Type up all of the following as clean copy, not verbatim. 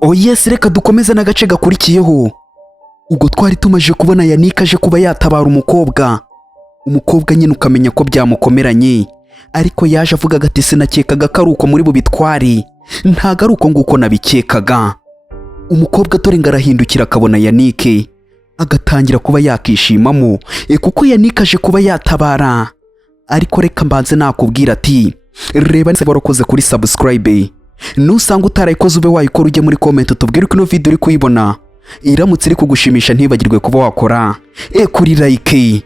Oh yes, reka dukomeze n'agace gakurikiyeho. Ubwo twari tumaje kubona Yannick aje kuba yatabara umukobwa nyine ukamenya ko byamukomeranye, ariko yaje avuga ati sinakekaga ko ari uko muri bubitware, ntago ari uko nguko nabikekaga. Umukobwa dore ngarahindukira akabona Yannick agatangira kuba yakishimamo kuko Yannick aje kuba yatabara. Ariko reka mbanze nakubwira ati reba nse barakoze kuri subscribe, nusanga utarayikoze ube wayikora ujye muri comment utubwire uko ino video uri kuyibona, iramutse iri kugushimisha ntibagirwe kuba wakora kuri like.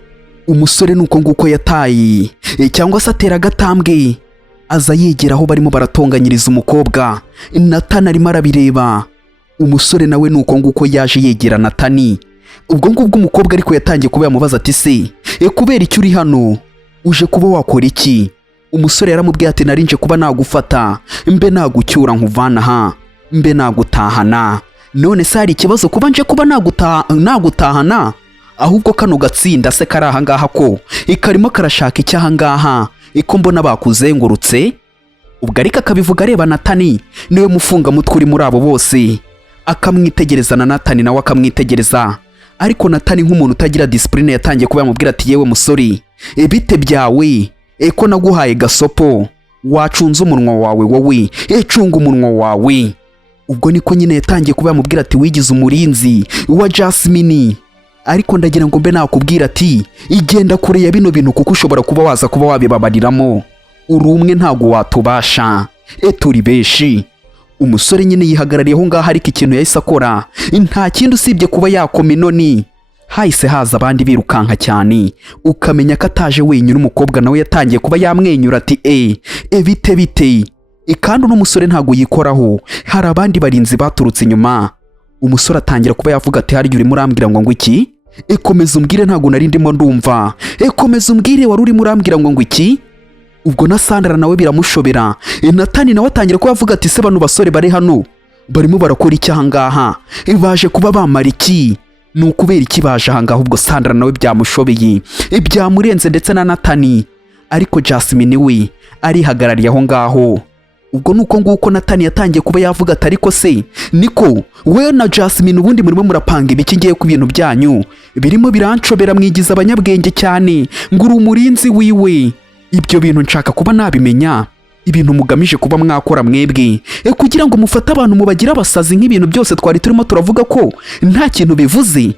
Umusore nuko nguko yataye cyangwa se atera agatambwe aza yegera aho barimo baratonganyiriza umukobwa. Nathan arimo arabireba, umusore nawe nuko nguko yaje yegera Nathan. Ubwo ngubwo umukobwa ariko yatangiye kuba yamubaza ati se kubera icyo uri hano, uje kuba wakora iki? Umusore yaramubwiye ati narinje kuba nagufata, mbe nagucyura nkuvana ha, mbe nagutahana. None se hari ikibazo kuba nje kuba nagutahana? Ahubwo kano gatsinda se kari aha ngaha ko ikarimo karashaka icyaha ngaha iko mbona bakuzengurutse. Ubwo ariko akabivuga areba Nathan niwe mufunga mutwe uri muri abo bose, akamwitegereza na Nathan nawe akamwitegereza. Ariko Nathan nk'umuntu utagira discipline yatangiye kuba yamubwira ati yewe musore bite byawe ko naguhaye gasopo, wacunze umunwa wawe wowe, cunga umunwa wawe. Ubwo niko nyine yatangiye kuba yamubwira ati wigize umurinzi wa Jasmine. Ariko ndagira ngo mbe nakubwira ati igenda kure ya bino bintu kuko ushobora kuba waza kuba wabibabariramo, uri umwe ntago watubasha, turi beshi. Umusore nyine yihagarariye aho ngaho, ariko ikintu yahise akora nta kindi usibye kuba yakoma inoni. Hahise haza abandi birukanka cyane, ukamenya ko ataje wenyine. Umukobwa nawe yatangiye kuba yamwenyura ati bite kandi uno musore ntago yikoraho, hari abandi barinzi baturutse inyuma. Umusore atangira kuba yavuga ati hari urimo urambwira ngo iki? Komeza umbwire ntago nari ndimo ndumva. Komeza umbwire wari urimo urambwira ngo iki? Ubwo na Sandra nawe biramushobera. Nathan nawe atangira kuba yavuga ati se bano basore bari hano barimo barakora icyaha ngaha, baje kuba bamara iki? Ni ukubera iki baje aha ngaha? Ubwo Sandra nawe byamushobeye, byamurenze ndetse na Nathan. Ariko Jasmine we arihagarariye aho ngaho. Ubwo nuko nguko Nathan yatangiye kuba yavuga ati ariko se niko we na Jasmine ubundi murimo murapanga ibiki ngiye ku bintu byanyu birimo biranshobera, mwigiza abanyabwenge cyane nguru umurinzi wiwe. Ibyo bintu nshaka kuba nabimenya, ibintu mugamije kuba mwakora mwebwe kugira ngo mufate abantu mubagira abasazi nk'ibintu byose twari turimo turavuga ko nta kintu bivuze.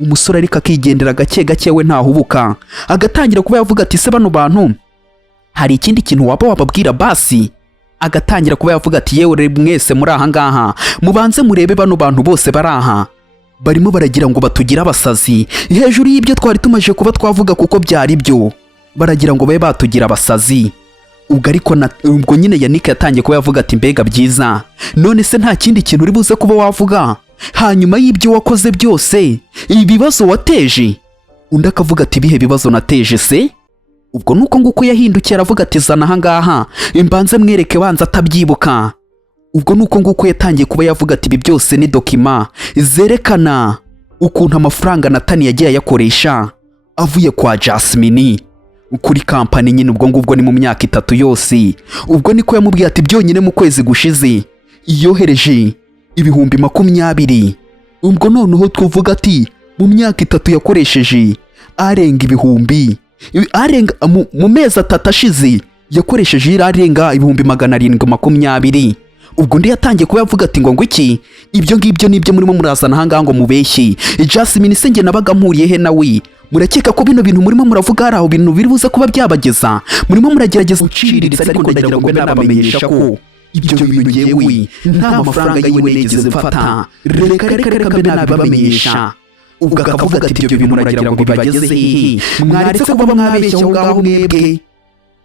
Umusore ariko akigendera gake gake we ntahubuka, agatangira kuba yavuga ati se bano bantu hari ikindi kintu waba wababwira basi? Agatangira kuba yavuga ati yewe mwese muri aha ngaha mubanze murebe bano bantu bose bari aha barimo baragira ngo batugira abasazi hejuru y'ibyo twari tumaje kuba twavuga kuko byari byo, baragira ngo babe batugira abasazi. Ubwo nyine Yannick yatangiye kuba yavuga ati mbega byiza, none se nta kindi kintu uri buze kuba wavuga hanyuma y'ibyo wakoze byose, ibibazo wateje? Undi akavuga ati bihe bibazo nateje se? Ubwo nuko nguko yahindukiye aravuga ati zana aha ngaha imbanze mwereke banza atabyibuka. Ubwo nuko nguko yatangiye kuba yavuga ati ibi byose ni dokima zerekana ukuntu amafaranga Nathan yagiye yakoresha avuye kwa Jasmine kuri kampani nyine. Ubwo ngubwo ni mu myaka 3 yose. Ubwo niko yamubwiye ati byonyine mu kwezi gushize yohereje ibihumbi 20. Ubwo noneho twavuga ati mu myaka 3 yakoresheje arenga ibihumbi mu mezi 3 ashize yakoresheje arenga ibihumbi 720. Ubwo ndi yatangiye kuba yavuga ati ngo iki? Ibyo ngibyo nibyo murimo murazana aha ngaha ngo mubeshye Jasmine se nge nabaga mpuriye he nawe? Murakeka ko bino bintu murimo muravuga hari aho bintu biri buze kuba byabageza? Murimo muragerageza guciriritsa, ariko ndagira ngo mbe nabamenyesha ko ibyo bintu yewe nta mafaranga yiwe nigeze mfata. Reka mbe nabibamenyesha. Ubwo akavuga ati ibyo bintu muragira ngo bibageze hehe? Mwaretse kuba mwabeshya aho ngaho mwebwe.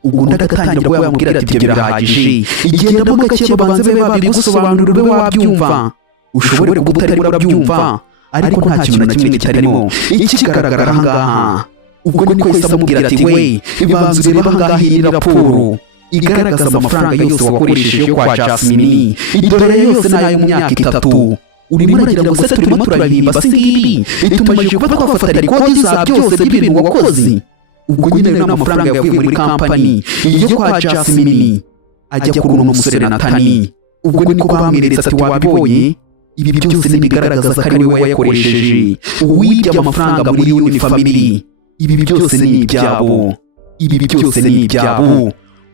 Ubwo ndagatangira kuba yamubwira ati ibyo birahagije, igendamo gake banze be babigusobanurira ube wabyumva. Ushobore kuba utari urabyumva, ariko nta kintu na kimwe kitarimo ikigaragara aha ngaha. Ubwo niko yahise amubwira ati we banze urebe aha ngaha iyi raporo igaragaza amafaranga yose wakoresheje yo kwa Jasmine, idore yose nayo mu myaka 3. Urimo uragira ngo se turimo turabimba singibi tumaje kuba twafata rekodi za byose by'ibintu wakoze? Ubwo nyine n'amafaranga yavuye muri kampani yo kwa Jasmine ajya kuri uno musore Nathan. ubwo niko bamweretse ati wabibonye ibi byose nibigaragaza ko ari we wayakoresheje uwibye amafaranga muri Uni Family ibi byose ni ibyabo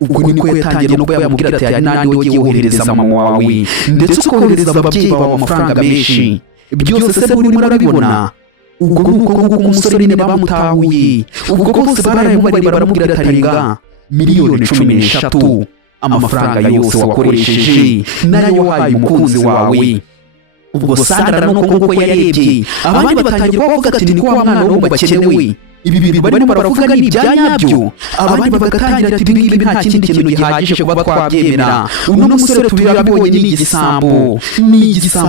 ubwo niko yatangiye no kuba yamubwira ati hari n'andi wagiye wohereza mama wawe ndetse ukohereza ababyeyi bawe amafaranga menshi byose se muri murabibona ubwo nuko umusore nyine bamutahuye ubwo bose barayamubariye baramubwira ati arenga miliyoni 13 amafaranga yose wakoresheje nayo wahaye umukunzi wawe ubwo Sandra nuko yarebye abandi batangira kuvuga ati ni kwa mwana wo bakenewe ibi bintu barimo baravuga ni ibyanyabyo abandi bagatangira ati ibi nta kindi kintu gihagije kuba twabyemera uno musore tubirabonye ni igisambo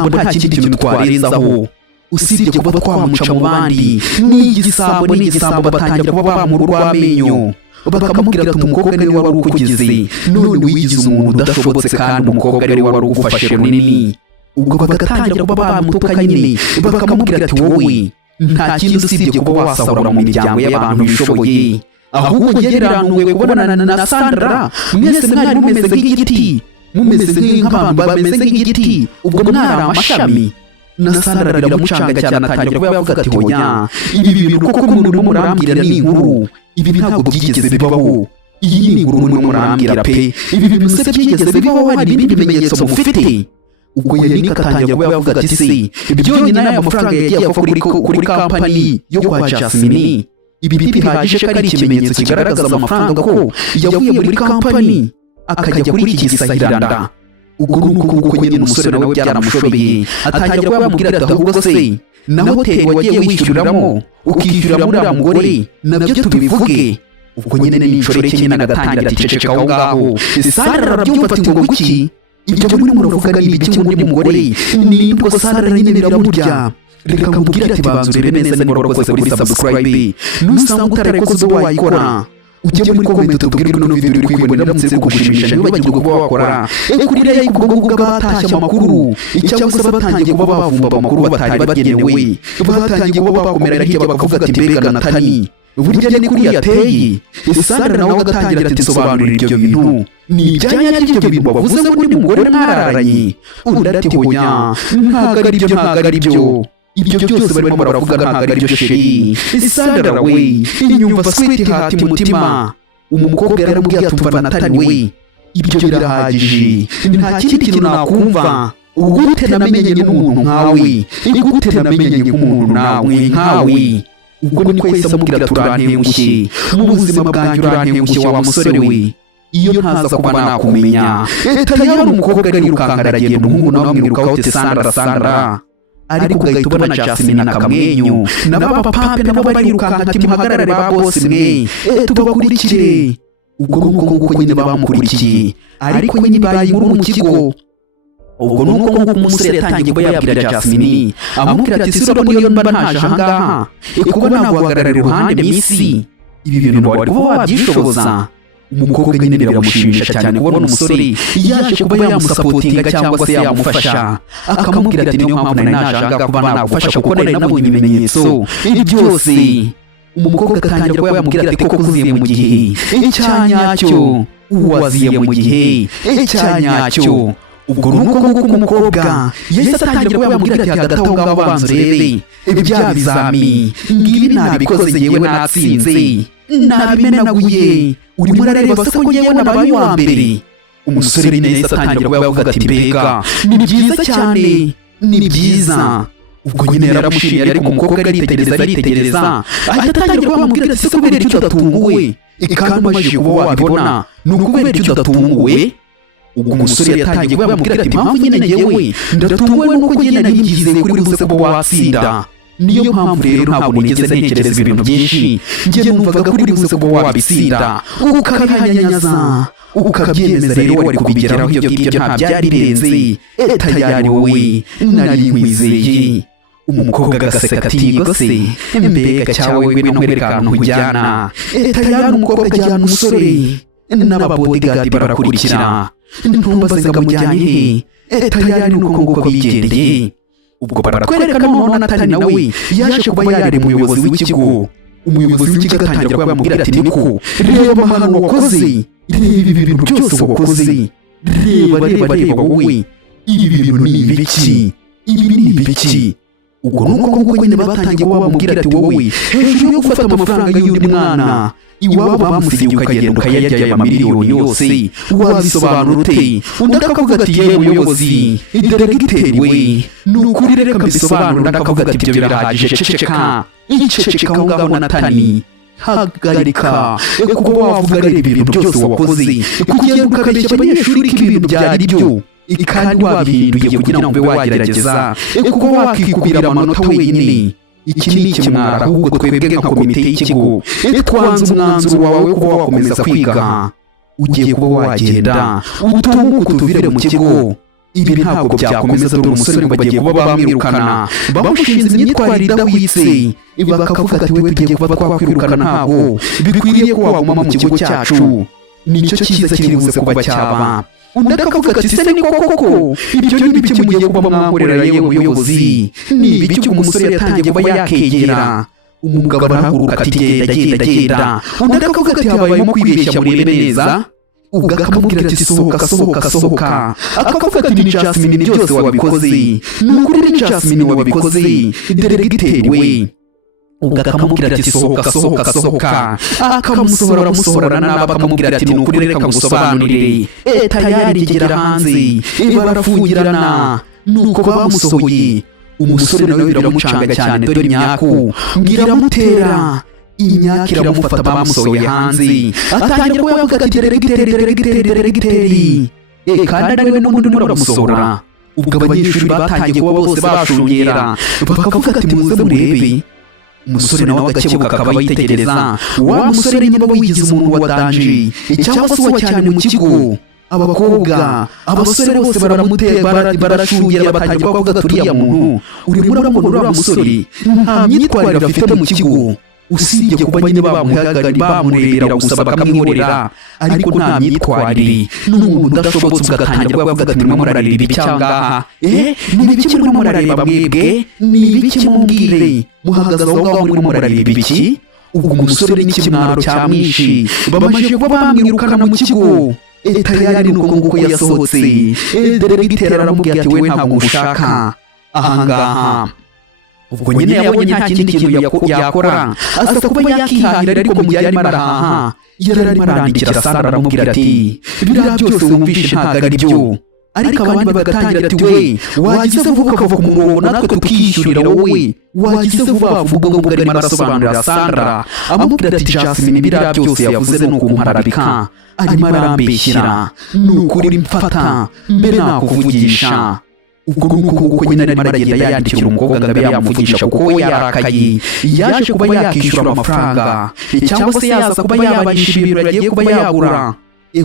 nta kindi kintu twarenzaho usibye kuba twamuca mu bandi ni igisambo batangira kuba bamurwa amenyo bakamubwira ati umukobwa niwe wari ukugize none wigize umuntu udashobotse kandi umukobwa niwe wari ugufashe runini ubwo bagatangira kuba bamutuka nyine bakamubwira ati wowe nta kindi usibye kuba wasahura mu miryango y'abantu bishoboye ahubwo yaranuwe kubonana na Sandra mwese mwari mumeze nk'igiti mumeze nk'abantu bameze nk'igiti ubwo mwari amashami na Sandra biramucanga cyane atangira kuba yavuga ati hoya ibi bintu koko muri murambwira ni inkuru ibi ntabwo byigeze bibaho iyi ni inkuru muri murambwira pe ibi bintu se byigeze bibaho hari ibindi bimenyetso mufite ubwo Yannick atangira kuba yavuga ati se byonyine aya mafaranga yagiye ava kuri kampani yo kwa Jasmine ibi bihagije ko ari ikimenyetso kigaragaza amafaranga ko yavuye muri kampani akajya kuri iki gisahiranda ubwo nuko nyine umusore nawe byaramushobeye atangira kuba yamubwira ati ahubwo se na hoteli wagiye wishyuriramo ukishyurira muri uriya mugore nabyo tubivuge ubwo nyine n'inshoreke nyine agatangira ati ceceka aho ngaho Sandra arabyumva ati ngo guki ibyo muri muravuga ni ibiki muri mugore ni ubwo Sandra nyine biramurya reka nkubwire ati banzu urebe neza niba warakoze kuri subscribe nusanga utarakoze wayikora ujye muri comment tubwire no video uri kwibonera ndamutse kugushimisha ntibagirwe kuba wakora kuri rero ubwo batashya amakuru cyangwa se batangiye kuba bavumba amakuru batari bagenewe batangiye kuba bakomera hirya bakavuga ati mbega Natani burya ni kuri yateye Sandra nawe agatangira ati sobanurira ibyo bintu ni ibyanya by'ibyo bintu bavuze muri mugore mwararanye urati hoya ntabwo ari byo ibyo byose barimo baravuga ntabwo ari byo sheri Sandra we inyumva sweet heart mutima umukobwa yaramubwiye atumva Natani we ibyo birahagije nta kindi kintu nakumva ugute namenye n'umuntu nkawe igute namenye nk'umuntu nawe nkawe ubwo niko yahise amubwira turantengushye mu buzima bwanjye urantengushye wa musore we iyo ntaza kuba nakumenya yari umukobwa arirukanka aragenda umuhungu nawe amwirukaho ati Sandra ariko ugahita ubona Jasmine akamwenyu n'abapampe nabo barirukanka ati muhagarare ba boss mwe tubakurikire ubwo nuko nyine bamukurikiye ariko nyine bayi inkuru mu kigo ubwo nuko umusore yatangiye kuba yabwira Jasmine amubwira ati sura niyo mba ntaje ahangaha kuba naguhagarara iruhande misi ibi bintu wari kuba wabyishoboza umukobwa nyine biramushimisha cyane kubona umusore yaje kuba yamusapotinga cyangwa se yamufasha akamubwira ati niyo mpamvu nari naje ahangaha kuba nagufasha kuko nari nabonye ibimenyetso ibi byose umukobwa atangira kuba yamubwira ati koko uziye mu gihe icyanyacyo waziye mu gihe icyanyacyo ubwo nuko umukobwa yahise atangira kuba yamubwira ati hagati aho ngaho banza urebe ibya bizami ngibi nabikoze yewe natsinze nabimenaguye urimo urareba se ko yewe nabaye uwa mbere umusore neza atangira kuba yavuga ati mbega ni byiza cyane ni byiza ubwo nyine yaramushimiye ariko umukobwa aritegereza ahita atangira kuba yamubwira ati se kubera icyo udatunguwe kandi umajije kuba wabibona ni ukubera icyo udatunguwe ubwo umusore yatangiye kuba yamubwira ati mpamvu nyine ngewe ndatunguwe nuko nyine nari mbyizeye kuri buze kuba watsinda niyo mpamvu rero ntabwo nigeze ntekereza ibintu byinshi njye numvaga kuri buze kuba wabitsinda ukabihanyanyaza ukabyemeza rero wari kubigeraho ibyo ngibyo nta byari birenze tayari wowe nari nkwizeye umukobwa agaseka ati gose mbega cyawe we nkwereka ahantu nkujyana tayari umukobwa ajyana umusore n'ababodigadi barakurikira ntumbaze ngamujyanye he tayari nuko nguko bigendeye ubwo baratwereka noneho Natani nawe yaje kuba yarere umuyobozi w'ikigo umuyobozi w'ikigo atangira kuba yamubwira ati niko reba amahano wakoze reba ibi bintu byose wakoze reba wowe, ibi bintu ni ibiki, ibi ni ibiki? Ubwo nuko nguko nyine batangiye kuba bamubwira ati wowe hejuru yo gufata amafaranga y'undi mwana iwabo bamusigiye ukagenda ukayarya amamiliyoni yose wabisobanura ute? Undi akavuga ati yewe muyobozi deregiteri we ni ukuri reka mbisobanura. Undi akavuga ati ibyo birahagije, ceceka aho ngaho Natani, hagarika kuba wavuga reba ibintu byose wakoze, kugenda ukabeshya abanyeshuri ko ibintu byari byo kandi wabihinduye kugira ngo ube wagerageza kuba wakikubira amanota wenyine. Iki ni ikimwara, ahubwo twebwe nka komite y'ikigo twanze umwanzuro wawe kuba wakomeza kwiga. Ugiye kuba wagenda utunguke utuvire mu kigo. Ibi ntabwo byakomeza, dore umusore ngo bagiye kuba bamwirukana bamushinze imyitwarire idahwitse, bakavuga ati we tugiye kuba twakwirukana, ntabwo bikwiriye ko waguma mu kigo cyacu, nicyo cyiza kiri buze kuba cyaba. Undi akavuga ati se ni koko ibyo ni ibiki mugiye kuba mwankorera yewe muyobozi? Ni ibiki? Umusore yatangiye kuba yakegera, umugabo arahaguruka ati genda. Undi akavuga ati habayemo kwibeshya, murebe neza. Ubwo akamubwira ati sohoka. Akavuga ati ni Jasmine byose wabikoze, ni ukuri ni Jasmine wabikoze deregiteri we. Ubwo akamubwira ati sohoka. Akamusohora nabi, akamubwira ati ni ukuri reka ngusobanurire. Tayari igera hanze barafungirana. Nuko bamusohoye, umusore nawe biramucanga cyane, dore imyaku ngiramutera, imyaka iramufata, bamusohoye hanze. Atangira kuba yavuga ati deregiteri, kandi ariwe n'ubundi muramusohora. Ubwo abanyeshuri batangiye kuba bose bashungera, bakavuga ati muze murebe. Umusore nawe agakebuka akaba yitegereza wa musore nyine wigize umuntu wa danje cyangwa se wa cyane mu kigo. Abakobwa, abasore bose baramutera, barashungera, batangira kuvuga ati uriya muntu urimo uramubona uriya musore nta myitwarire afite mu kigo, usibye kuba nyine bamuhagari bamurebera gusa bakamwihorera, ariko nta myitwarire. N'umuntu udashobotse ugatangira kuvuga ati murimo murareba ibi cyangaha, ni ibiki murimo murareba mwebwe? Ni ibiki mumbwire? Muhagaze aho ngaho murimo murareba ibiki? Ubwo umusore n'ikimwaro cyamwishi, bamaze kuba bamwirukana mu kigo. Tayari nuko nguko yasohotse, deregiteri aramubwira ati we ntabwo ushaka ahangaha. Ubwo nyine yabonye nta kindi kintu yakora, asa kuba yakihahira, ariko mu gihe arimo arahaha yari arimo arandikira Sandra aramubwira ati biriya byose wumvishe ntabwo ari byo. Ariko abandi bagatangira ati we wagize vuba ukava ku murongo natwe tukishyurira, wowe wagize vuba vuba. Ubwo arimo arasobanurira Sandra amubwira ati Jasmine biriya byose yavuze ni ukumparabika, arimo arambeshyira, ni ukuri mfata mbe nakuvugisha. Ubwo nuko nyine arimo aragenda yandikira umukobwa ngo abe yamuvugisha, kuko we yarakaye, yaje kuba yakishyura amafaranga cyangwa se yaza kuba yabagisha ibintu agiye kuba yagura,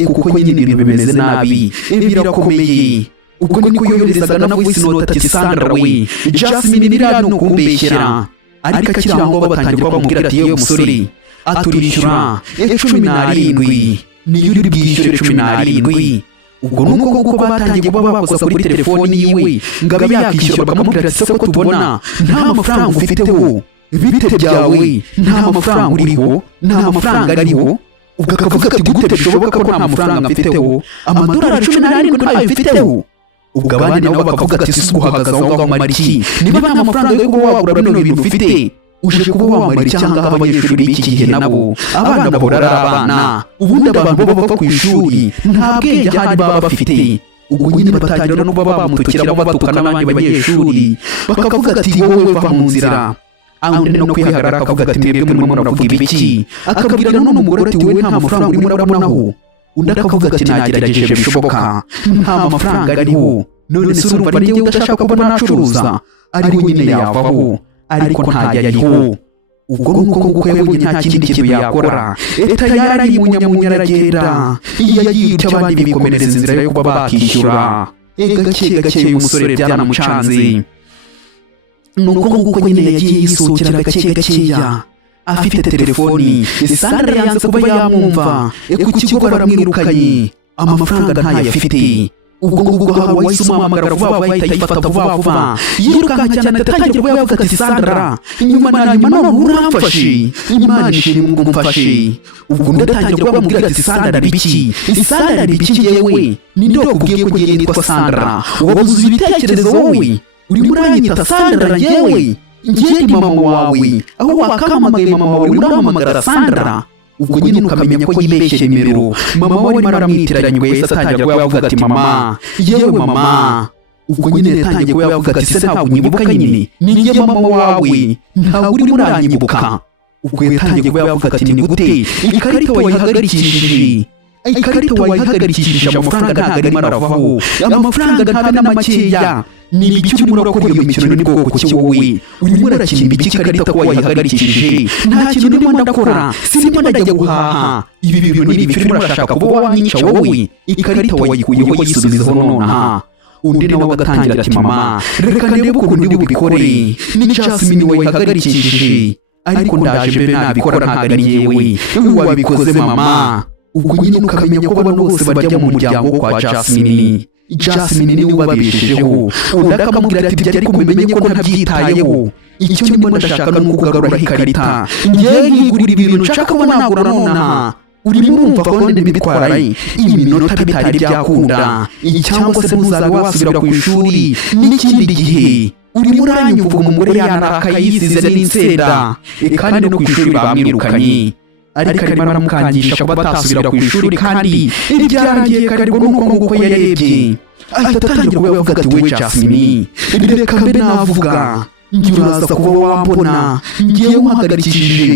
kuko nyine ibintu bimeze nabi, birakomeye. Ubwo niko yoherezaga na voice note ati Sandra we Jasmine biriya ni ukumbeshyera. Ariko akiri aho batangira bamubwira ati yewe musore aturishyura 17, niyo uri bwishyure 17. Ubwo nuko kuko batangiye kuba bakoza kuri telefoni yiwe ngo abe yakishyura, bakamubwira ati se ko tubona nta mafaranga ufiteho, bite byawe nta mafaranga uriho, nta mafaranga ariho. Ubwo akavuga ati gute bishoboka ko nta mafaranga mfiteho, amadolari 17 ntayo mfiteho. Ubwo abandi nabo bakavuga ati si guhagaze aho ngaho mariki, niba nta mafaranga yo kuba wagura bino bintu ufite, uje kuba wamara icyanga abanyeshuri b'iki gihe nabo abana bahora ari abana. Ubundi abantu baba bapfa ku ishuri nta bwenge ahari baba bafite. Ubwo nyine batangira no kuba bamutukira batukana n'abandi banyeshuri, bakavuga ati wowe va mu nzira. Undi no kwihagarara akavuga ati mwebwe murimo muravuga ibiki? Akabwira none umugore ati wowe nta mafaranga urimo urabonaho. Undi akavuga ati nagerageje bishoboka nta mafaranga ariho, none se urumva ari njyewe udashaka kubona nacuruza? Ariko nyine yavaho, ariko ntajya ariho. Ubwo nuko nguko yabonye nta kindi kintu yakora, tayari munyamunya aragenda, yagiye uca abandi bikomereza inzira yo kuba bakishyura. Gake gake uyu musore byanamucanze, nuko nguko nyine yagiye yisohokera gake gakeya afite telefoni. Sandra yanze kuba yamwumva, ku kigo baramwirukanye, amafaranga ntayo afite. ubwo ngubwo hari uwahise umuhamagara vuba vuba ahita ayifata vuba vuba yirukanka cyane atatangira kuba yavuga ati Sandra inyuma na nyuma none uramfashe Imana ishimwe ngo mfashe ubwo ndatangira kuba mubwira ati Sandra biki Sandra biki yewe ninde wakubwiye ko ngiye nitwa Sandra wabuze ibitekerezo wowe urimo uranyita Sandra yewe ngiye ndi mama wawe aho wakamamagaye mama wawe urampamagara Sandra ubwo nyine ukamenya ko yibeshye nimero mama wari maramwitiranye wese atangira kuba yavuga ati mama yewe mama ubwo nyine yatangiye kuba yavuga ati se ntabwo unyibuka nyine ninjye mama wawe ntabwo urimo uranyibuka ubwo yatangiye kuba yavuga ati ni gute ikarita wayihagarikishije amafaranga ntabwo arimo aravaho amafaranga ntabe na makeya ni ibiki urimo urakora iyo mikino ni bwoko ki wowe urimo urakina ibiki ikarita ko wayihagarikishije nta kintu ndimo ndakora sirimo ndajya guhaha ibi bintu ni ibiki urimo urashaka kuba wanyica wowe ikarita wayikuyeho yisubizeho nonaha undi nawe agatangira ati mama reka ndebe ukuntu ndi bubikore ni Jasmine wayihagarikishije ariko ndaje mbe nabikora ntabwo ari yewe wabikoze mama ubwo nyine ukamenya ko abantu bose barya mu muryango kwa Jasmine niwe ubabeshejeho undi akamubwira ati byari kumenye ko ntabyitayeho icyo ndimo ndashaka ni ukugarura ikarita ngiye nkigura ibintu nshaka ko nagura nonaha urimo urumva ko ndabitwara iminota bitari byakunda cyangwa se muzabe wasubira ku ishuri n'ikindi gihe urimo uranyumva umugore yanarakaye yisize n'insenda kandi no ku ishuri bamwirukanye ariko arimo aramukangisha kuba atasubira ku ishuri kandi ibyarangiye karibwo nuko nguko yarebye ahita atangira kuba yavuga ati we Jasmine reka mbe navuga ngira uraza kuba wambona ngiye nkuhagarikishije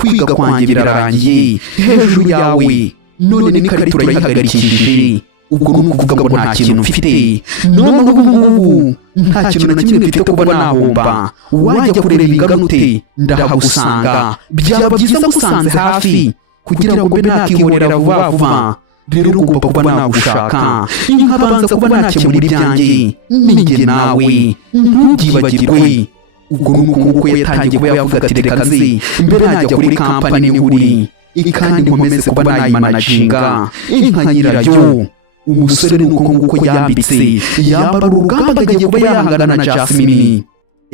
kwiga kwanjye birarangiye hejuru yawe none n'ikarita urayihagarikishije ubwo ni ukuvuga ngo nta kintu mfite none ubu nta kintu na kimwe mfite kuba nahomba wajya kureba ingano ute ndahagusanga byaba byiza ngusanze hafi kugira ngo mbe nakihorera vuba vuba rero ugomba kuba nagushaka nkabanza kuba nakemura ibyanjye ninjye nawe ntubyibagirwe ubwo ni uko yatangiye kuba yavuga ati reka nzi mbere najya kuri kampani nkuri kandi nkomeze kuba nayimanaginga nka nyirayo umusore ni uko nguko yambitse yambara urugamba agiye kuba yahangana na Jasmine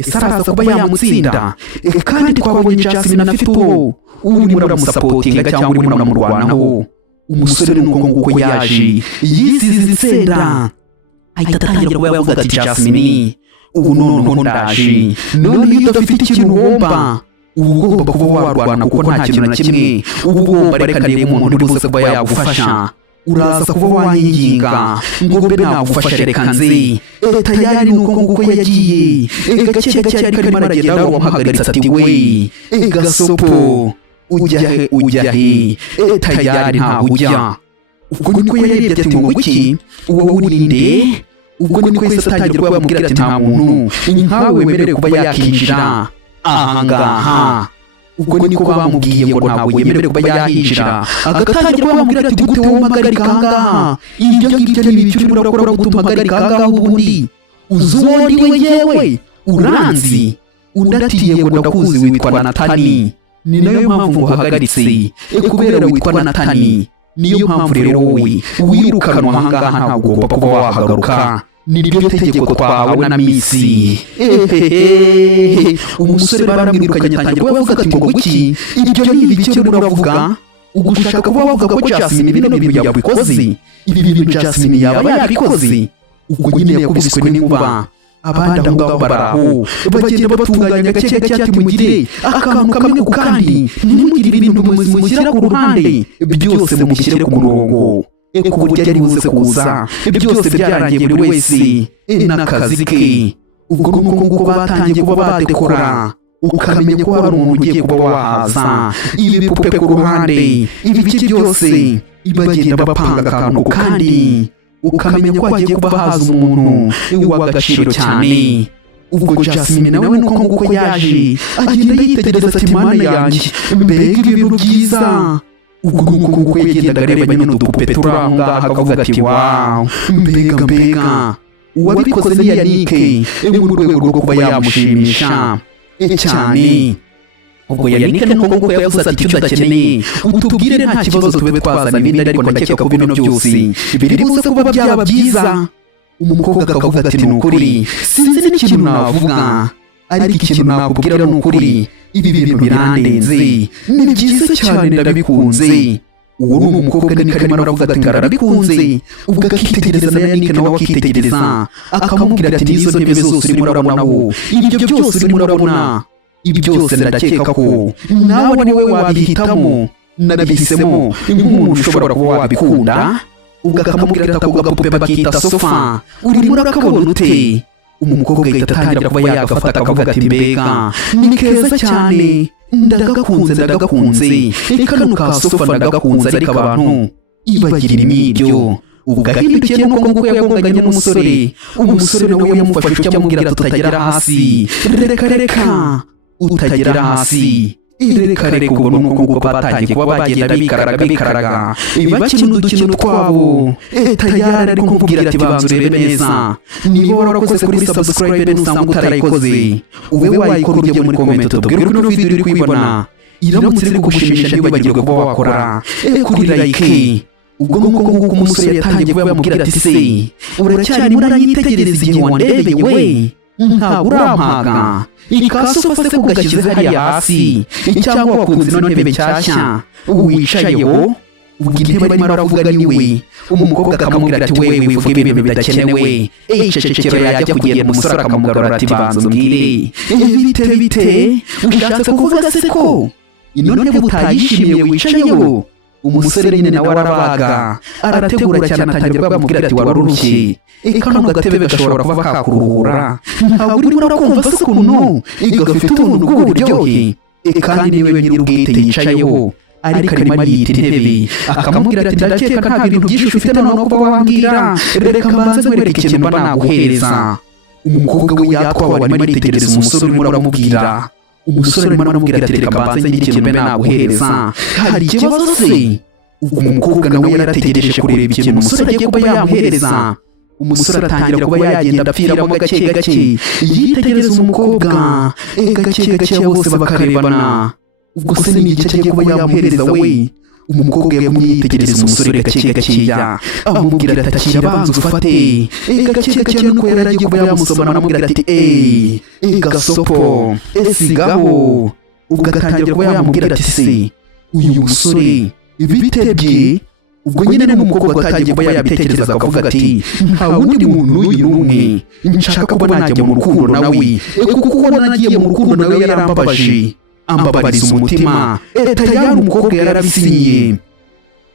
ese araza kuba yamutsinda kandi twabonye Jasmine afite uwo urimo uramusapotinga cyangwa urimo uramurwanaho umusore ni uko nguko yaje yisize insenda ahita atangira kuba yavuga ati Jasmine ubu noneho ndaje none iyo udafite ikintu womba ubu ugomba kuba warwana kuko nta kintu na kimwe ubu ugomba reka ndebe umuntu uri buze kuba yagufasha uraza kuba wanyinginga ngo mbe nagufasha reka nze tayari nuko nguko yagiye gake gake ariko arimo aragenda wamuhagaritse ati we gasopo ujya he tayari ntabwo ujya ubwo niko yarebye ati ngo iki wowe urinde ubwo niko yahise atangira kuba yamubwira ati nta muntu nkawe wemerewe kuba yakinjira ahangaha ubwo niko bamubwiye ngo ntabwo yemerewe kuba yahinjira agatangira kuba bamubwira ati gute wowe umpagarika ahangaha ibyo ngibyo ni ibiki urimo urakora gute umpagarika ahangaha ubundi uzi uwo ndi we yewe uranzi undi ati yego ndakuzi witwa Natani ni nayo mpamvu uhagaritse kubera witwa Natani niyo mpamvu rero wowe wirukanwa ahangaha ntabwo ugomba kuba wahagaruka niryo tegeko twawe na misi umusore baramwirukanye atangira kuba yavuga ati ngo iki ibyo ni ibiki urimo uravuga ugushaka kuba wavuga ko Jasmine bino bintu yabikoze ibi bintu Jasmine yaba yabikoze ubwo nyine yakubiswe n'inkuba abandi aho ngaho baraho bagenda batunganya gake gake ati mugire akantu kamwe ku kandi ntimugire ibintu mushyira ku ruhande byose mumushyire ku murongo ku buryo ari buze kuza byose byarangiye buri wese n'akazi ke ubwo nuko nguko batangiye kuba badekora ukamenya ko hari umuntu ugiye kuba wahaza ibipupe ku ruhande ibiki byose bagenda bapanga akantu kandi ukamenya ko hagiye kuba haza umuntu w'agaciro cyane ubwo Jasmine nawe nuko nguko yaje agenda yitegereza ati mana yanjye mbega ibintu byiza ubwo nuko nguko yagendaga areba nyine udupupe turi aho ngaho akavuga ati wawu mbega uwabikoze ni Yannick mu rwego rwo kuba yamushimisha cyane ubwo Yannick nuko nguko yavuze ati icyo udakeneye utubwire nta kibazo tube twazana ibindi ariko ndakeka ko bino byose biri buze kuba byaba byiza. Umukobwa akavuga ati ni ukuri sinzi n'ikintu navuga ariko ikintu nakubwira ni ukuri ibi bintu birandenze ni byiza cyane ndabikunze. Uwo ni umukobwa ni karimo aravuga ati ngarabikunze ubwo akitegereza na Yannick nawe akitegereza akamubwira ati nizo ntebe zose urimo urabona wo ibyo byose urimo urabona ibi byose ndakeka ko nawe ni wowe wabihitamo nabihisemo nk'umuntu ushobora kuba wabikunda. Ubwo akamubwira ati ako gapupe bakita sofa urimo urakabona ute? Umukobwa ahita atangira kuba yagafata akavuga ati mbega ni keza cyane ndagakunze kano ka sofa ndagakunze ariko abantu ibagirira imibyo. Ubwo ahindukiye nuko nguko yagonganye n'umusore. Umusore nawe yamufashe icyo amubwira ati utagera hasi reka utagera hasi reka ubwo nuko nguko batangiye kuba bagenda bikaraga bakina udukino twabo. Tayari ariko nkubwira ati banza urebe neza niba warakoze kuri subscribe nusanga utarayikoze ube wayikora ujye muri comment tubwire ko ino video uri kwibona iramutse iri kugushimisha ntibagirwe kuba wakora kuri like. Ubwo nuko nguko umusore yatangiye kuba yamubwira ati se uracyari muranyitegereza igihe wandebeye we ntabwo urampaga ikasofa se kugashyize hariya hasi cyangwa wakunze ino ntebe nshyashya wicayeho. Ubwo intebe arimo aravuga ni we. Umukobwa akamubwira ati wewe wivuga ibintu bidakenewe icecekero yajya kugenda umusore akamugarura ati banza umbwire bite ushatse kuvuga se ko ino ntebe utayishimiye wicayeho? Umusore nyine nawe arabaga arategura cyane atangira kubwira ati warurushye kano gatebe gashobora kuba kakuruhura ntabwo urimo urakumva se ukuntu gafite ubuntu bw'uburyohe kandi niwe nyir'ubwite yicayeho ariko arimo ariyita intebe. Akamubwira ati ndakeka nta bintu byinshi ufite noneho kuba wambwira reka mbanze nkwereke ikintu mba naguhereza. Umukobwa we yatwawe arimo aritegereza umusore urimo uramubwira. Umusore arimo aramubwira ati reka mbanze ngire ikintu mbe naguhereza hari ikibazo se? Ubwo umukobwa nawe yarategereje kureba ikintu umusore agiye kuba yamuhereza. Umusore atangira kuba yagenda apfiramo gake yitegereza umukobwa gake bose bakarebana. Ubwo se ni iki agiye kuba yamuhereza we? Umukobwa yamwitegereza umusore gake amubwira ati akira banza ufate gake nuko yaragiye kuba yamusoma amubwira ati gasopo sigaho. Ubwo agatangira kuba yamubwira ati se uyu musore bitebye. Ubwo nyine n'umukobwa atangiye kuba yabitekereza akavuga ati nta wundi muntu n'uyu n'umwe nshaka kuba najya mu rukundo nawe kuko ubona nagiye mu rukundo nawe yarambabaje ambabariza umutima. Tayari umukobwa yarabisinyiye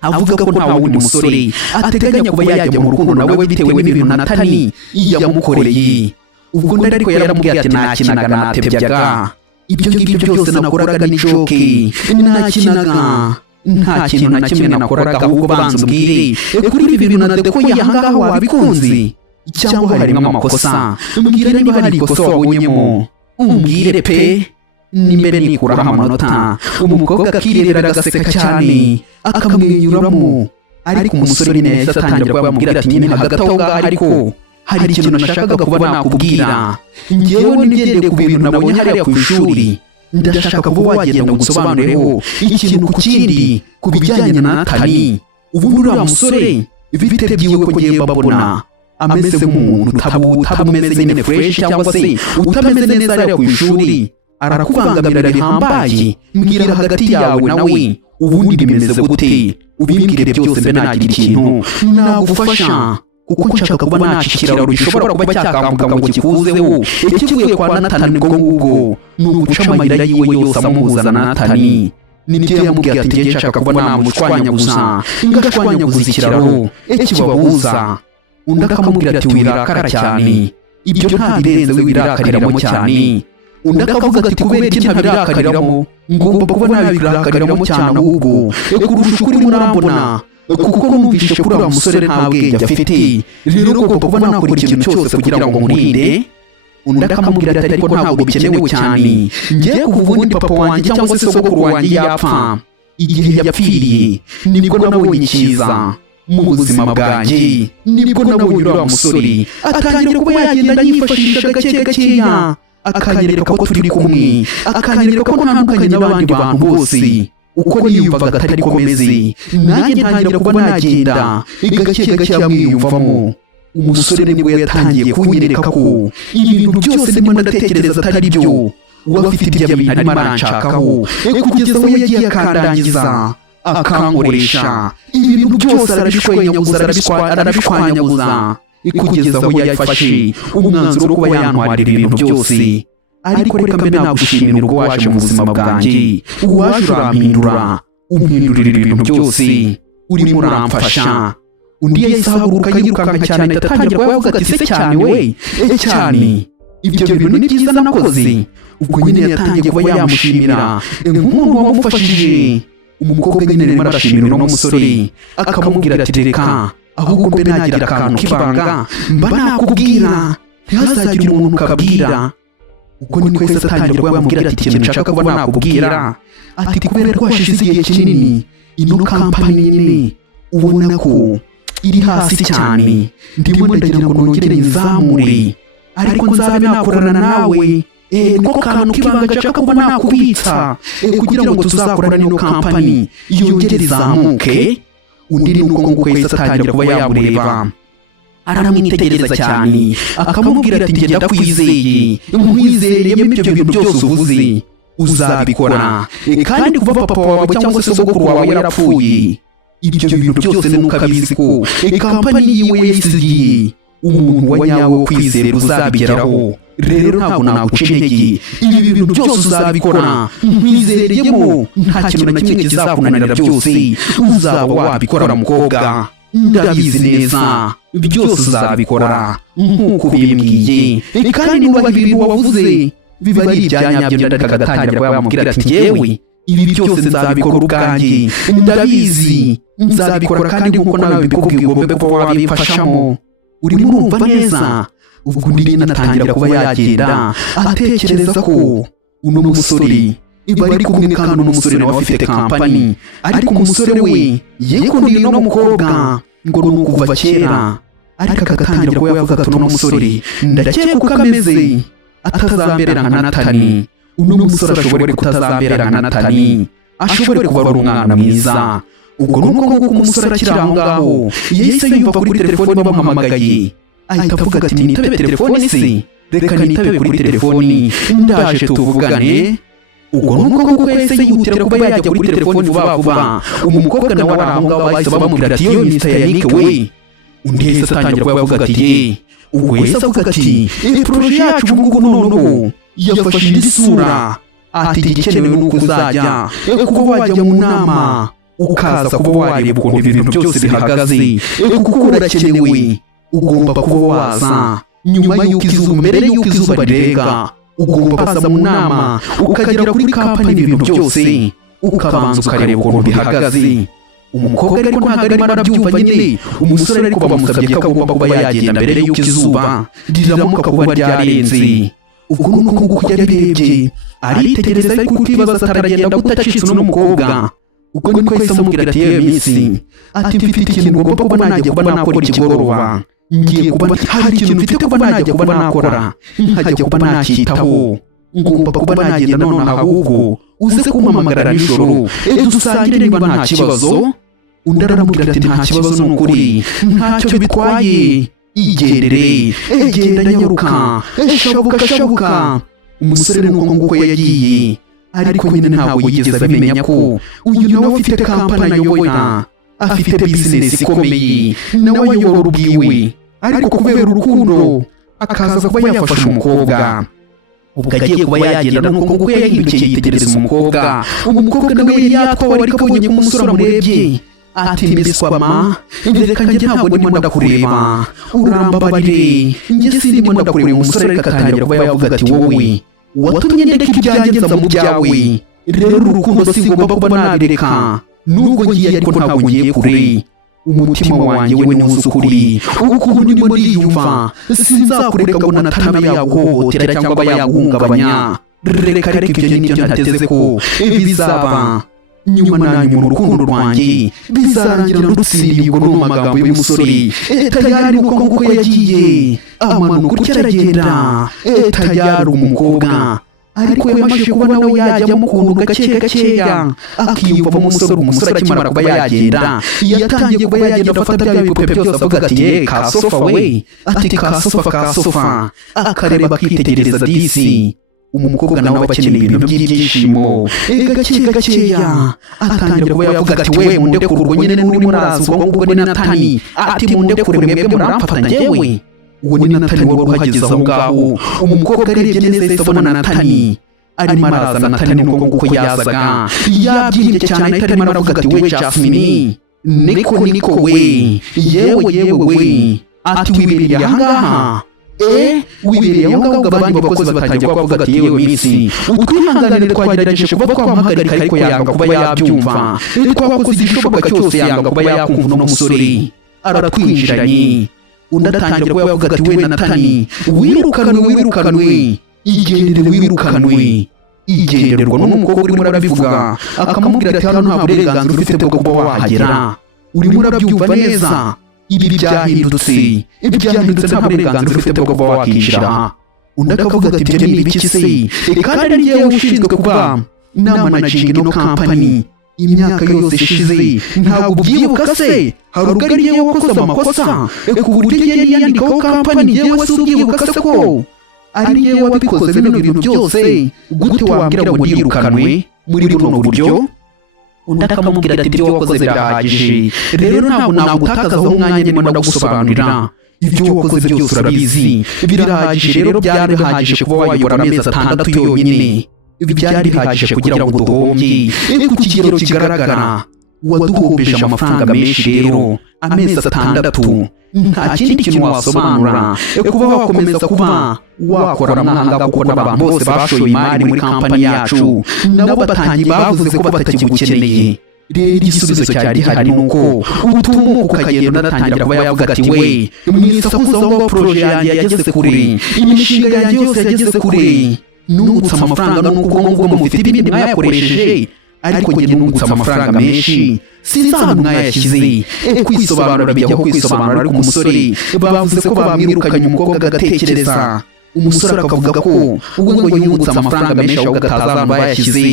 avuga ko nta wundi musore ateganya kuba yajya mu rukundo nawe bitewe n'ibintu Natani yamukoreye. Ubwo ariko yaramubwiye ati nakinaga natebyaga ibyo ngibyo byose nakoraga ni joke nakinaga nta kintu na kimwe nakoraga ahubwo banza umbwire kuri ibi bintu nadekoye ahangaha wabikunze cyangwa harimo amakosa? Mbwira niba hari ikosa wabonyemo umbwire pe n'imbere nikuraho amanota. Umukobwa akirebera agaseka cyane akamwenyuramo ariko umusore neza atangira kubamubwira ati nyine hagati aho ngaho ariko hari ikintu nashakaga kuba nakubwira. Njyewe nigendeye ku bintu nabonye hariya ku ishuri ndashaka kuba wagenda ngo usobanureho ikintu ku kindi ku bijyanye na Natani. Ubu uriya musore bite byiwe ko ngiye mbabona ameze nk'umuntu utameze nyine fresh cyangwa se utameze neza hariya ku ishuri arakubangamira bihambaye. Mbwira hagati yawe nawe ubundi bimeze gute? Ubimbwire byose mbe nagira ikintu nagufasha kuko nshaka kuba nacikira gishobora kuba cyakambuka ngo kikuzeho ikivuye kwa Natani. Ngo ngubwo n'uguca amayira yiwe yose amuzana Natani. Nibyo yamubwiye ati ngiye nshaka kuba namushwanyaguza ngashwanyaguza ikiraro kibahuza. Undi akamubwira ati wirakara cyane ibyo nta birenze wirakariramo cyane. Undi akavuga ati kubera iki ntabirakariramo ngomba kuba nabirakariramo cyane ahubwo kurusha ukuri murambona kuko numvishe kuri uriya musore nta bwenge afite rero ngomba kuba nakora ikintu cyose kugira ngo murinde. Undi akamubwira ati ariko ntabwo bikenewe cyane ngiye kuva ubundi papa wanjye cyangwa se sogokuru wanjye yapfa igihe yapfiriye nibwo nabonye icyiza mu buzima bwanjye. Nibwo nabonye uriya musore atangira kuba yagenda yifashisha gakeya akanyereka ko turi kumwe, akanyereka ko ntandukanye n'abandi bantu bose. Uko niyumvaga atari komeze, nanjye ntangira kuba nagenda, gake gake yamwiyumvamo. Umusore nibwo yatangiye kunyereka ko ibintu byose ndimo ndatekereza atari byo, uwafite ibyo bintu arimo aranshakaho, kugeza aho yagiye akandangiza, akankoresha ibintu byose, arabishwanyaguza, arabishwanyaguza, kugeza aho yafashe umwanzuro wo kuba yantwarira ibintu byose. Ariko reka mbe nagushimira ubwo waje mu buzima bwanjye, waje urampindura, umpindurira ibintu byose, urimo uramfasha. Undi yahise ahaguruka yirukanka cyane, atangira kuba yavuga ati se cyane we, cyane ibyo bintu ni byiza nakoze. Ubwo nyine yatangiye kuba yamushimira nk'umuntu wamufashije. Umukobwa nyine arimo arashimira uno musore, akamubwira ati reka ahubwo mbe nagira akantu k'ibanga mba nakubwira, ntihazagire umuntu ukabwira. Ubwo niko yahise atangira kuba yamubwira ati ikintu nshaka kuba nakubwira, ati kubera ko hashize igihe kinini ino kampani nyine ubona ko iri hasi cyane, ndimo ndagira ngo nongere nzamure, ariko nzabe nakorana nawe. Niko kantu k'ibanga nshaka kuba nakubitsa, kugira ngo tuzakorane n'ino kampani yongere izamuke. Undi ni uko nguko yahise atangira kuba yamureba, aramwitegereza cyane, akamubwira ati ngenda ndakwizeye, nkwizereyemo ibyo bintu byose uvuze uzabikora, kandi kuva papa wawe cyangwa se sogokuru wawe yarapfuye, ibyo bintu byose nuko abizi ko kampani yiwe yayisigiye umuntu wa nyawe kwizera uzabigeraho. Rero ntabwo naguca intege, ibi bintu byose uzabikora, nkwizereyemo, nta kintu na kimwe kizakunanira, byose uzaba wabikora mukobwa, ndabizi neza byose uzabikora nk'uko bimbwiye. Kandi nubaha ibintu wavuze biba ari ibyanyabyo. Ndagatangira kuba yamubwira ati njyewe ibi byose nzabikora ubwanjye, ndabizi nzabikora, kandi nk'uko nawe bikubwiye ugomba kuba wabimfashamo. Urimo urumva neza? Ubwo undi natangira kuba yagenda atekereza ko uno musore bari kumwe, kandi uno musore nawe afite kampani, ariko umusore we yikundira uno mukobwa ngo ni ukuva kera. Ariko agatangira kuba yavuga ati uno musore ndakeka uko ameze atazambera nka Natani, uno musore ashobore kutazambera nka Natani, ashobore kuba ari umwana mwiza. Ubwo nuko nguko umusore akiri aho ngaho yahise yumva kuri telefoni bamuhamagaye, ahita avuga ati nitabe telefoni se, reka nitabe kuri telefoni ndaje tuvugane. Ubwo nuko nguko yahise yihutira kuba yajya kuri telefoni vuba vuba. Umukobwa nawe ari aho ngaho bahise bamubwira ati yo Mr. Yannick we. Undi yahise atangira kuba yavuga ati ye. Ubwo yahise avuga ati proje yacu ubungubu noneho yafashe indi sura, ati igikenewe nuko uzajya kuba wajya mu nama, ukaza kuba wareba ukuntu ibintu byose bihagaze, kuko urakenewe. Ugomba kuba waza nyuma y'uko izuba, mbere y'uko izuba rirenga, ugomba kuza mu nama, ukagera kuri kampani ibintu byose, ukabanza ukareba ukuntu bihagaze. Umukobwa ariko ntabwo arimo arabyumva nyine. Umusore ariko bamusabye ko agomba kuba yagenda mbere y'uko izuba riramuka kuba ryarenze. Ubwo nuko nguko yabirebye, aritegereza ariko utibaza ataragenda gutacitse uno mukobwa. Ubwo niko yahise amubwira ati yewe minsi, ati mfite ikintu ngomba kuba najya kuba nakora ikigoroba, ngiye kuba hari ikintu mfite kuba najya kuba nakora, nkajya kuba nacyitaho, ngomba kuba nagenda none ahubwo uze kumpamagara nijoro dusangire niba nta kibazo. Undi aramubwira ati nta kibazo n'ukuri, ntacyo bitwaye, igendere, genda nyaruka, shabuka. Umusore nuko nguko yagiye, ariko nyine ntabwo yigeze abimenya ko uyu nawe afite kampani ayoboye, afite bizinesi ikomeye, nawe ayobora ubwiwe, ariko kubera urukundo akaza kuba yafasha umukobwa. Ubwo agiye kuba yagenda nuko nguko yahindukiye yitegereza umukobwa. Umukobwa nawe yari yatwawe, ariko abonye ko umusore amurebye ati mbiswama, reka njye ntabwo ndimo ndakureba, urambabarire, njye sindimo ndakureba. Umusore ariko atangira kuba yavuga ati wowe watumye ndeka ibyanjye nza mu byawe, rero urukundo singomba kuba nabireka, nubwo ngiye ariko ntabwo ngiye kure. Umutima wanjye we ntuzi ukuri, ukuntu ndimo ndiyumva, sinzakureka ngo Natana yaguhohotera cyangwa yaguhungabanya. Reka ibyo nibyo ntateze ko bizaba. nyuma na nyuma urukundo rwanjye bizarangira ndutsindiye ubwo no magambo y'umusore tayari uko nguko yagiye amanuka ucyaragenda tayari umukobwa ariko yamaje kuba nawe yajyamo ukuntu gake gakeya akiyumva mu umusore akimara kuba yagenda yatangiye kuba yagenda afata bya bipupe byose avuga ati kasofa we ati kasofa akareba akitegereza disi umukobwa nawe abakeneye ibintu by'ibyishimo gake gakeya atangira kuba yavuga ati we mundekure urwo nyine n'urimo uraza ubwo ngubwo ni Natani ati mundekure mwebwe muramfata njyewe uwo ni Natani wari uhageze aho ngaho umukobwa arebye neza ahita abona Natani arimo araza Natani nuko nguko yazaga yabyimbye cyane ahita arimo aravuga ati we Jasmine niko we yewe we ati wibereye aha ngaha wibereye aho ngaho abandi bakozi batangiye kuvuga ati yewe minsi utwihanganire twagerageje kuba twamuhagarika ariko yanga kuba yabyumva twakoze igishoboka cyose yanga kuba yakumva uno musore aratwinjiranye undi atangira kuba yavuga ati we Natani wirukanwe igendererwa n'umukobwa urimo urabivuga akamubwira ati hano nta burenganzira ufite bwo kuba wahagera urimo urabyumva neza ibi byahindutse nta burenganzira ufite bwo kuba wakinjira undi akavuga ati ibyo ni ibiki se kandi ari yewe ushinzwe kuba namanaginga ino kampani imyaka yose ishize ntabwo ubyibuka se hari ubwo ari yewe wakoze amakosa ku buryo igihe yiyandikaho kampani yewe se ubyibuka se ko ari yewe wabikoze bino bintu byose gute wambwira ngo ndirukanwe muri buno buryo undi akamubwira ati ibyo wakoze birahagije rero ntabwo nagutakazaho umwanya ndimo ndagusobanurira ibyo wakoze byose urabizi birahagije rero byari bihagije kuba wayobora amezi 6 yonyine byari bihagije kugira ngo duhombye ku kigero kigaragara waduhombeje amafaranga menshi rero amezi 6 nta kindi kintu wasobanura kuba wakomeza kuba wakora amahanga kuko n'abantu bose bashoye imari muri kampani yacu nabo batangiye bavuze ko batakigukeneye rero igisubizo cyari hari nuko utumuka ukagenda unatangira kuba yavuga ati we mwisakuza aho proje yanjye yageze kure imishinga yanjye yose yageze kure nungutse amafaranga nuko ngo mufite ibindi mwayakoresheje ariko njye nungutse amafaranga menshi sinzi ahantu mwayashyize kwisobanura bijyaho kwisobanura ariko umusore bavuze ko bamwirukanye umukobwa agatekereza umusore akavuga ko ubwo ngo yungutse amafaranga menshi ahubwo atazamba bayashyize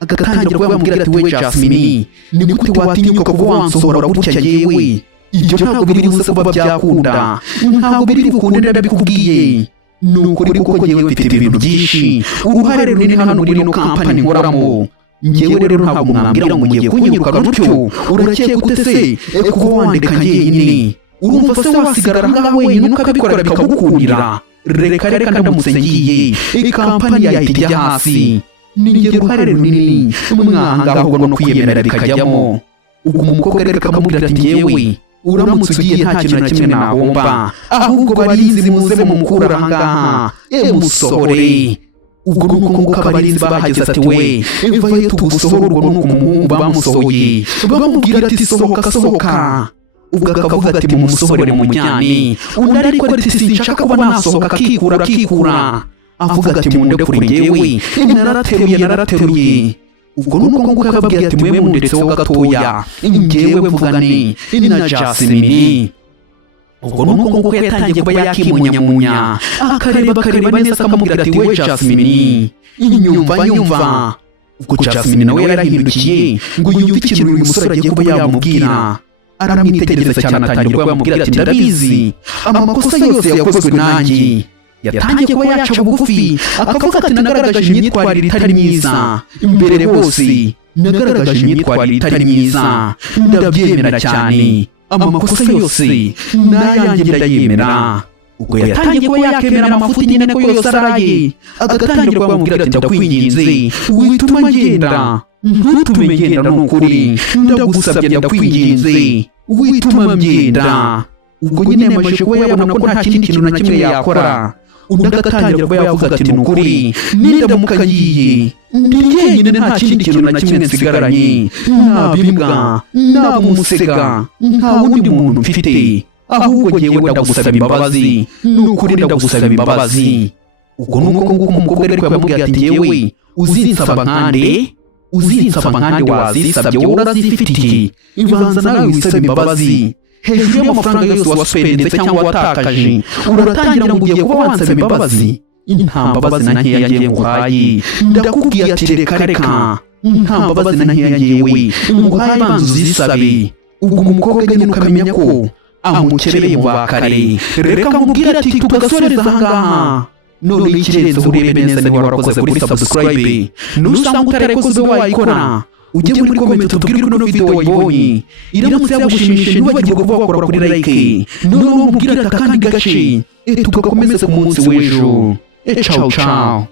agatangira kuba bamubwira ati we Jasmine ni gute watinyuka kuba wansohora gutya yewe ibyo ntabwo biri buze kuba byakunda ntabwo biri bukunde ndabikubwiye nuko uri kuko ngewe mfite ibintu byinshi uruhare runini hano muri ino kampani nkoramo ngewe rero ntabwo mwambwira ngo ngiye kunyirukana gutyo urakeka ute se kuba wandeka njyenyine urumva se wasigara ngaho wenyine ukabikora bikagukundira reka ndamutse ngiye kampani yahita ijya hasi ninjye uruhare runini mwahangaho ahubwo no kwiyemera bikajyamo ubwo umukobwa rero akamubwira ati ngewe uramutse ugiye nta kintu na kimwe nahomba ahubwo barinzi muze mumukura ahangaha musore ubwo nuko nguko abarinzi bahageze ati we vayo tugusohora ubwo nuko umuhungu bamusohoye bamubwira ati sohoka ubwo akavuga ati mumusohore mumujyane undi ariko ati sinshaka kuba nasohoka akikura avuga ati mundekure njyewe narateruye ubwo nuko nguko akababwira ati mwe mundetseho gatoya njyewe mvugane na Jasmine ubwo nuko nguko yatangiye kuba yakimunyamunya akareba neza akamubwira ati we Jasmine nyumva ubwo Jasmine nawe yarahindukiye ngo yumve ikintu uyu musore agiye kuba yamubwira aramwitegereza cyane atangira kuba yamubwira ati ndabizi amakosa yose yakozwe nanjye yatangiye kuba yaca bugufi akavuga ati nagaragaje imyitwarire itari myiza imbere bose nagaragaje imyitwarire itari myiza ndabyemera cyane amakosa yose nayanjye ndayemera ubwo yatangiye kuba yakemera amafuti nyine ko yose araye agatangira kuba bamubwira ati ndakwinginze wituma ngenda ntutume ngenda n'ukuri ndagusabye ndakwinginze wituma ngenda ubwo nyine yamaze kuba yabona ko nta kindi kintu na kimwe yakora undi agatangira kuba yavuga ati nukuri nindamuka ngiye ndi jyenyine nta kindi kintu na kimwe nsigaranye nta bimbwa nta umusega nta wundi muntu mfite ahubwo ngewe ndagusaba imbabazi nukuri ndagusaba imbabazi ubwo nuko nguko umukobwa ariko yamubwira ati ngewe uzinsaba nkande uzinsaba nkandi wazisabye wowe urazifitiye, ibanza nawe wisabe imbabazi hejuru y'amafaranga yose waspendense cyangwa watakaje. Uratangira ngo ugiye kuba wansaba imbabazi, nta mbabazi na nkeya ngiye nguhaye. Ndakubwiye ati reka reka, nta mbabazi na nkeya ngewe nguhaye, banza uzisabe. Ubwo umukobwa nyine ukamenya ko amukebeye mu bakare. Reka mubwire ati tugasoreza ahangaha, none ikirenze urebe neza niba warakoze kuri subscribe. Nusanga utarakoze wayikora, ujye muri comment utubwire ko ino video wayibonye. Iramutse yagushimishije ntibagirwe kuba wakora kuri like, none mubwire ati akandi gace tugakomeze ku munsi w'ejo. Ciao ciao.